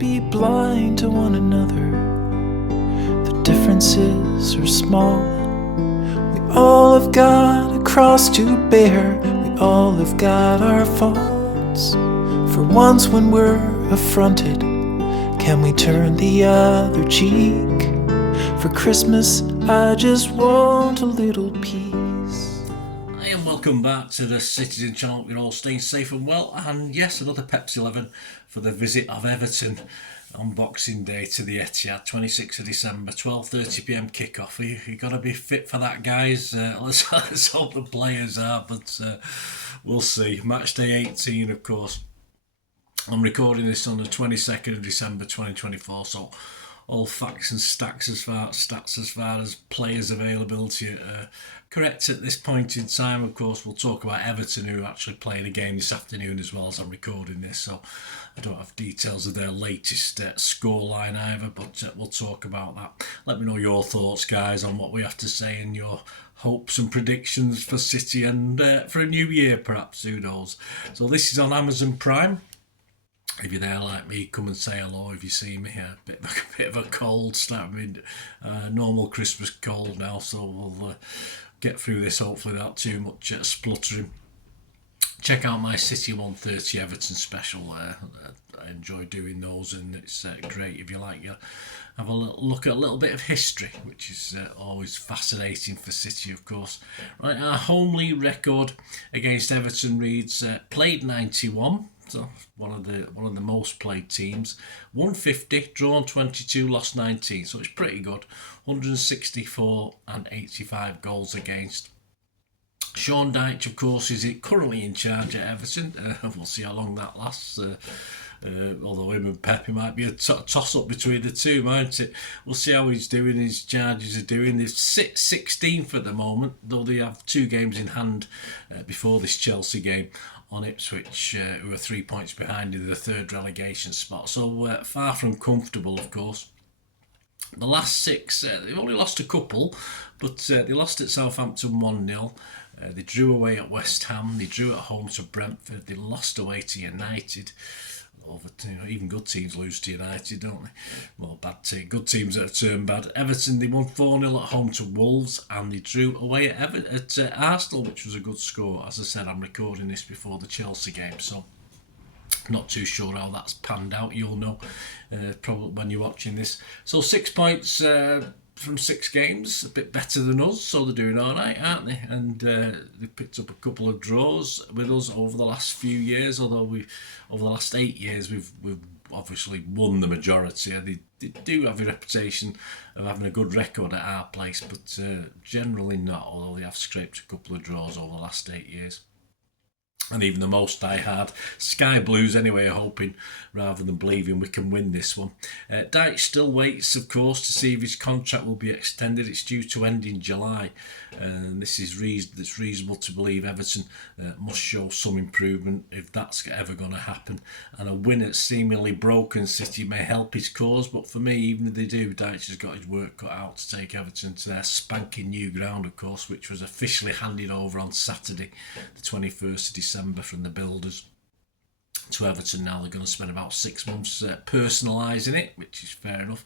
be blind to one another. The differences are small. We all have got a cross to bear. We all have got our faults. For once when we're affronted, can we turn the other cheek? For Christmas, I just want a little peace. Hi and welcome back to the Citytilidie channel. You're all staying safe and well. And yes, another Pepsi 11 for the visit of Everton on Boxing Day to the Etihad, 26th of December, 12:30pm kickoff. You got to be fit for that, guys. Let's hope the players are, but we'll see. Match day 18, of course. I'm recording this on the 22nd of December 2024, so all facts and stats as far as players availability are correct at this point in time. Of course, we'll talk about Everton, who actually played a game this afternoon as well as I'm recording this, so I don't have details of their latest scoreline either, but we'll talk about that. Let me know your thoughts, guys, on what we have to say and your hopes and predictions for City and for a new year, perhaps, who knows. So this is on Amazon Prime. If you're there like me, come and say hello if you see me. A bit of a cold, starting normal Christmas cold now, so we'll get through this hopefully without too much spluttering. Check out my City 130 Everton special. I enjoy doing those, and it's great if you like. You have a look at a little bit of history, which is always fascinating for City, of course. Right, our home league record against Everton reads played 91. So one of the most played teams. 150, drawn 22, lost 19. So it's pretty good. 164 and 85 goals against. Sean Dyche, of course, is currently in charge at Everton. We'll see how long that lasts. Although him and Pep, it might be a toss-up between the two, mightn't it? We'll see how he's doing, his charges are doing. They sit 16th at the moment, though they have 2 games in hand before this Chelsea game on Ipswich, who are 3 points behind in the 3rd relegation spot. So far from comfortable, of course. The last 6, they've only lost a couple, but they lost at Southampton 1-0. They drew away at West Ham. They drew at home to Brentford. They lost away to United. Even good teams lose to United, don't they? Well, good teams that turn bad. Everton, they won 4-0 at home to Wolves, and they drew away at Arsenal, which was a good score. As I said, I'm recording this before the Chelsea game, so not too sure how that's panned out. You'll know probably when you're watching this. So 6 points from 6 games, a bit better than us, so they're doing all right, aren't they? And they picked up a couple of draws with us over the last few years, although over the last 8 years we've obviously won the majority. They do have a reputation of having a good record at our place, but generally not, although they have scraped a couple of draws over the last 8 years. And even the most die-hard Sky Blues anyway are hoping rather than believing we can win this one. Dyche still waits, of course, to see if his contract will be extended. It's due to end in July, and this is it's reasonable to believe Everton must show some improvement if that's ever going to happen. And a win at seemingly broken City may help his cause, but for me, even if they do, Dyche has got his work cut out to take Everton to their spanking new ground, of course, which was officially handed over on Saturday, the 21st of December. From the builders to Everton. Now they're going to spend about 6 months personalising it, which is fair enough,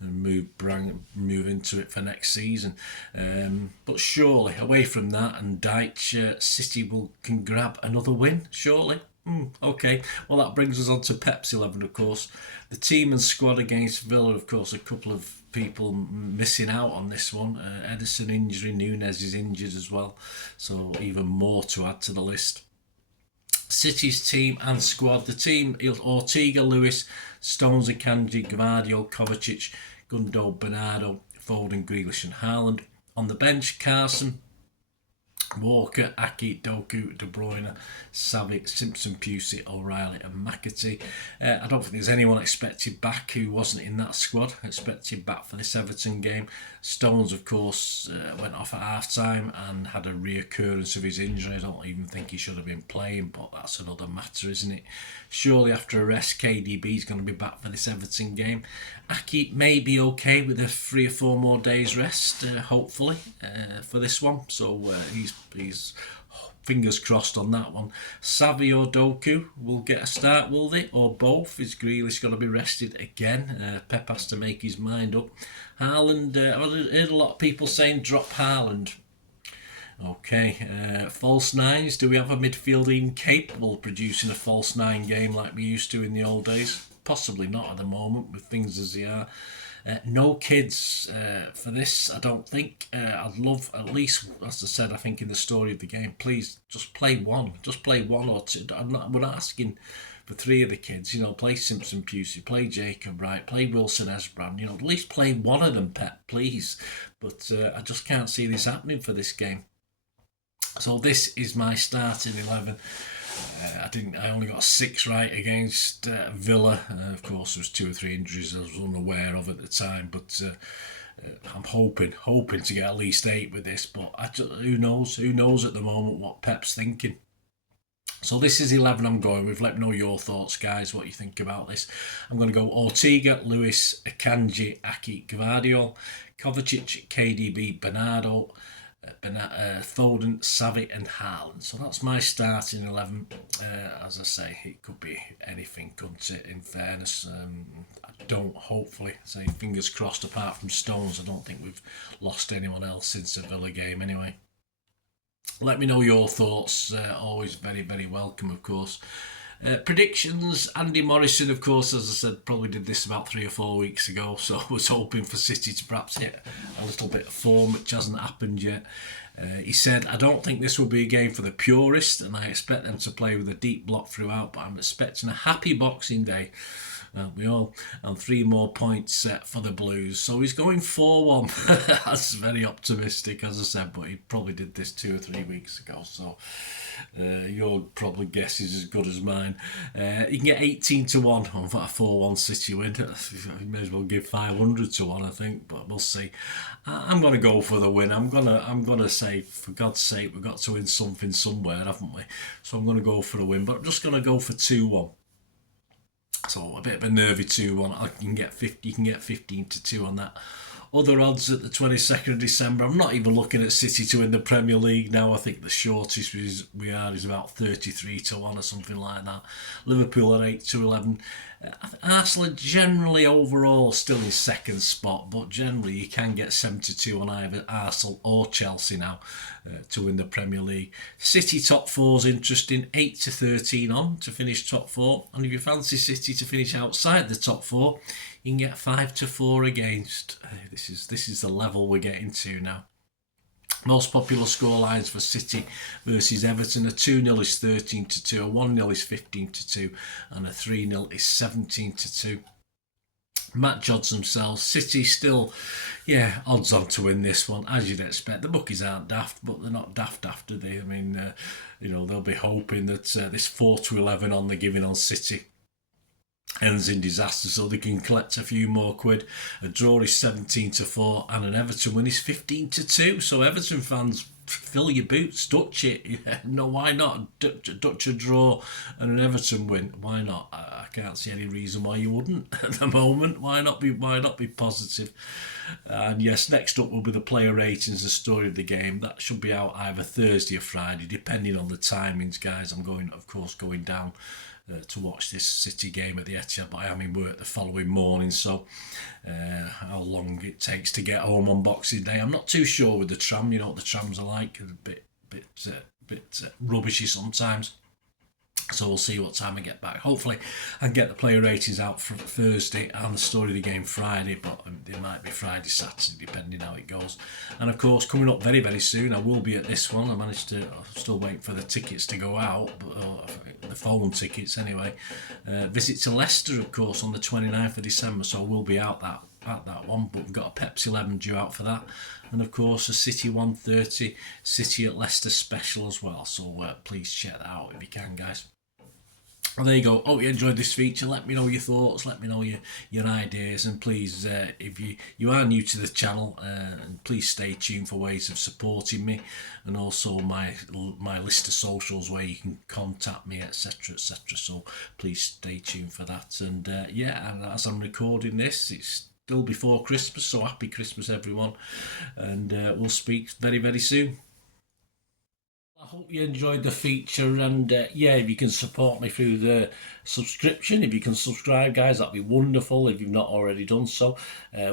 and move into it for next season. But surely, away from that and Dyche, City can grab another win, surely. Okay, well that brings us on to Pepsi 11, of course. The team and squad against Villa, of course, a couple of people missing out on this one. Ederson injury, Nunez is injured as well, so even more to add to the list. City's team and squad. The team: Ortega, Lewis, Stones and Kanji, Gvardiol, Kovacic, Gundo, Bernardo, Foden, Grealish and Haaland. On the bench: Carson, Walker, Aki, Doku, De Bruyne, Savic, Simpson, Pusey, O'Reilly and McAtee. I don't think there's anyone expected back who wasn't in that squad, expected back for this Everton game. Stones, of course, went off at half-time and had a reoccurrence of his injury. I don't even think he should have been playing, but that's another matter, isn't it? Surely after a rest, KDB is going to be back for this Everton game. Aki may be okay with a 3 or 4 more days rest, hopefully, for this one. So he's fingers crossed on that one. Savvy or Doku will get a start, will they? Or both? Is Grealish going to be rested again? Pep has to make his mind up. Haaland, I've heard a lot of people saying drop Haaland. Okay, false nines. Do we have a midfield even capable of producing a false nine game like we used to in the old days? Possibly not at the moment with things as they are. No kids for this, I don't think. I'd love, at least, as I said, I think in the story of the game, please just play one. Just play one or two. We're not asking for three of the kids. Play Simpson Pusey, play Jacob Wright, play Wilson Esbran. At least play one of them, Pep, please. But I just can't see this happening for this game. So this is my starting 11. I only got 6 right against Villa. Of course, there was 2 or 3 injuries I was unaware of at the time, but I'm hoping to get at least 8 with this. But who knows? Who knows at the moment what Pep's thinking? So this is 11 I'm going with. Let me know your thoughts, guys, what you think about this. I'm going to go Ortega, Lewis, Akanji, Aki, Gvardiol, Kovacic, KDB, Bernardo, Foden, Savvy and Haaland. So that's my starting 11. As I say, it could be anything, couldn't it, in fairness. I don't, hopefully, say fingers crossed, apart from Stones, I don't think we've lost anyone else since the Villa game anyway. Let me know your thoughts. Always very, very welcome, of course. Predictions, Andy Morrison, of course, as I said, probably did this about 3 or 4 weeks ago, so I was hoping for City to perhaps hit a little bit of form, which hasn't happened yet. He said, I don't think this will be a game for the purist, and I expect them to play with a deep block throughout, but I'm expecting a happy Boxing Day. We all, and 3 more points for the Blues. So he's going 4-1. That's very optimistic, as I said, but he probably did this 2 or 3 weeks ago. So your probably guess is as good as mine. You can get 18-1 on a 4-1 City win. You may as well give 500-1, I think, but we'll see. I'm going to go for the win. I'm gonna say, for God's sake, we've got to win something somewhere, haven't we? So I'm going to go for a win, but I'm just going to go for 2-1. So a bit of a nervy 2-1. You can get 15-2 on that. Other odds at the 22nd of December. I'm not even looking at City to win the Premier League now. I think the shortest we are is about 33-1 or something like that. Liverpool are 8-11. Arsenal are generally overall still in second spot, but generally you can get 72 on either Arsenal or Chelsea now to win the Premier League. City top 4 is interesting, 8-13 on to finish top 4, and if you fancy City to finish outside the top 4, you can get 5-4 against. This is the level we're getting to now. Most popular scorelines for City versus Everton: a 2-0 is 13-2, a 1-0 is 15-2, and a 3-0 is 17-2. Match odds themselves, City still, odds on to win this one, as you'd expect. The bookies aren't daft, but they're not daft after they. I mean, they'll be hoping that this 4-11 on the giving on City ends in disaster, so they can collect a few more quid. A draw is 17-4, and an Everton win is 15-2. So Everton fans, fill your boots, Dutch it. No, why not? Dutch a draw and an Everton win. Why not? I can't see any reason why you wouldn't at the moment. Why not be positive? And yes, next up will be the player ratings, the story of the game. That should be out either Thursday or Friday, depending on the timings, guys. I'm going down to watch this City game at the Etihad, but I am in work the following morning, so how long it takes to get home on Boxing Day, I'm not too sure with the tram. You know what the trams are like, a bit rubbishy sometimes. So we'll see what time I get back. Hopefully I can get the player ratings out for Thursday and the story of the game Friday, but it might be Friday, Saturday, depending how it goes. And of course, coming up very, very soon, I will be at this one. I'm still waiting for the tickets to go out, but the phone tickets anyway. Visit to Leicester, of course, on the 29th of December, so we'll be out at that one, but we've got a Pepsi 11 due out for that, and of course a City 1:30 City at Leicester special as well, so please check that out if you can, guys. Well, there you go. Hope you enjoyed this feature. Let me know your thoughts, let me know your ideas, and please, if you are new to the channel, please stay tuned for ways of supporting me, and also my list of socials where you can contact me, etc, etc. So please stay tuned for that. And and as I'm recording this, it's still before Christmas, so happy Christmas everyone, and we'll speak very, very soon. I hope you enjoyed the feature, and yeah, if you can support me through the subscription, if you can subscribe, guys, that'd be wonderful if you've not already done so.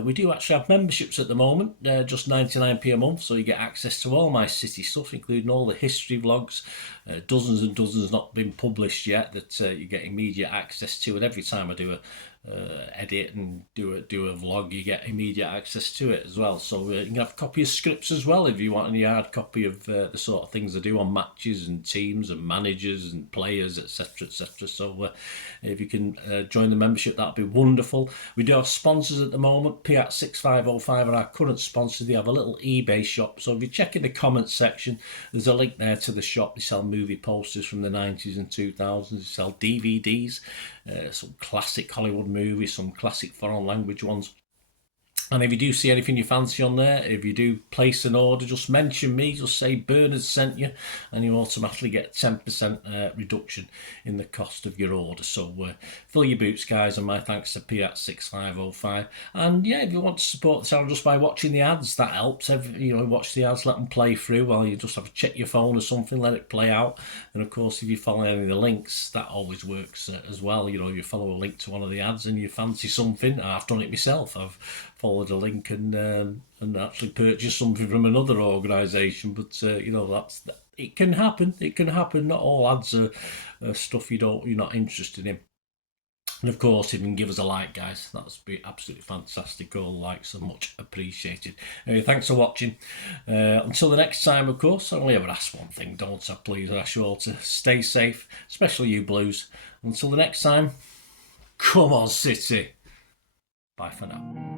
We do actually have memberships at the moment, just 99p a month, so you get access to all my City stuff, including all the history vlogs, dozens and dozens not been published yet that you get immediate access to, and every time I do a edit and do a vlog, you get immediate access to it as well. So you can have a copy of scripts as well if you want any hard copy of the sort of things I do on matches and teams and managers and players, etc, etc. So if you can join the membership, that'd be wonderful. We do have sponsors at the moment. Kippax 6505 are our current sponsor. They have a little eBay shop, so if you check in the comments section, there's a link there to the shop. They sell movie posters from the 90s and 2000s. They sell DVDs, some classic Hollywood movies, some classic foreign language ones. And if you do see anything you fancy on there, if you do place an order, just mention me, just say Bernard sent you, and you automatically get 10% reduction in the cost of your order. So fill your boots, guys, and my thanks to Kippax 6505. And yeah, if you want to support the channel just by watching the ads, that helps. Watch the ads, let them play through while you just have to check your phone or something, let it play out. And of course, if you follow any of the links, that always works as well. If you follow a link to one of the ads and you fancy something, I've done it myself. I've followed a link and actually purchased something from another organisation. But it can happen. It can happen. Not all ads are stuff you're not interested in. And of course, if you can give us a like, guys, that'd be absolutely fantastic. All likes are much appreciated. Anyway, thanks for watching. Until the next time, of course, I only ever ask one thing, don't I? Please, I ask you all to stay safe, especially you Blues. Until the next time, come on, City. Bye for now.